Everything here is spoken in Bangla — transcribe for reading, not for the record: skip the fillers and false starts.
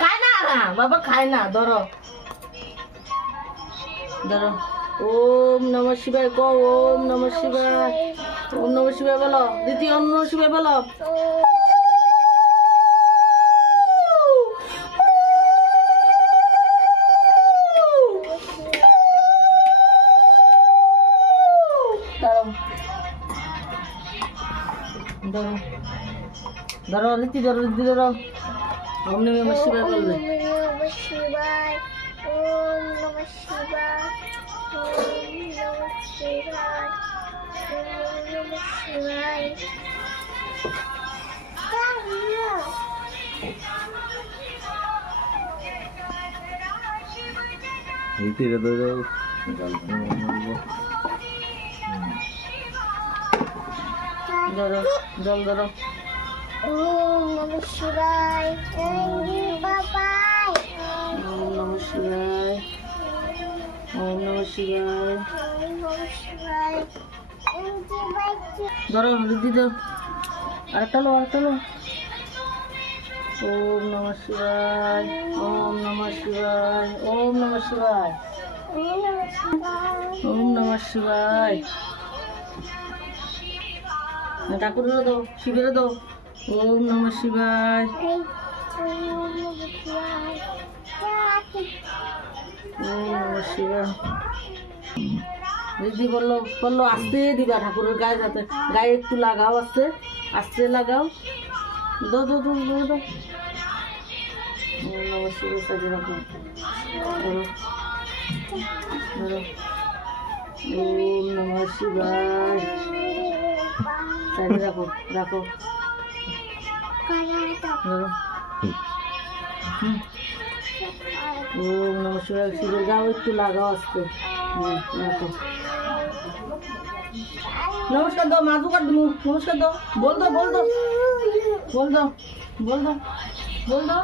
খায় না বাবা, খায় না। ধরো ধরো। ওম নমঃ শিবায় কও, ওম নমঃ শিবায়। ওম নমঃ শিবায় বলো দিদি, ওম নমঃ শিবায় বলো। ধরো ধরো রীতি, ধরো রীতি, ধরো। ওম নমঃ শিবায় বলবে। ওম নমঃ শিবায়, ওম নমঃ শিবায়, ওম নমঃ শিবায়, ওম নমঃ শিবায়। রীতিরে ধরো, ধরো জল ধরো। ওম নমঃ শিবায়, বাবাই। ওম নমঃ শিবায়, ওম নমঃ শিবায়। ওম নমঃ শিবায়, ধরো রীতি, ধরো। আরেকটা লো, আরেকটা লো। ওম নমঃ শিবায়, ওম নমঃ শিবায়, ওম নমঃ শিবায়, ওম নমঃ শিবায়। ওম নমঃ শিবায়। ঠাকুরেরও দাও, শিবেরও দাও। ওম নমঃ শিবায়, ওম নমঃ শিবায়। ওম নমঃ শিবায়। দিদি বললো বললো আস্তে দিবা ঠাকুরের গায়ে, যাতে গায়ে একটু লাগাও, আস্তে আস্তে লাগাও। দাও দাও দাও দাও দাও। ওম নমঃ শিবায় সাজে রাখো। ধরো ধরো। ওম নমঃ শিবায় সাজে রাখো, রাখো। ধরো। ওম নমঃ শিবায়, শিবের গাও একটু লাগাও আস্তে। রাখো। নমস্কার দাও, মাধু কাট দিমু। নমস্কার দাও, বল দাও, বল দাও, বল দাও, বল দাও, বল দাও।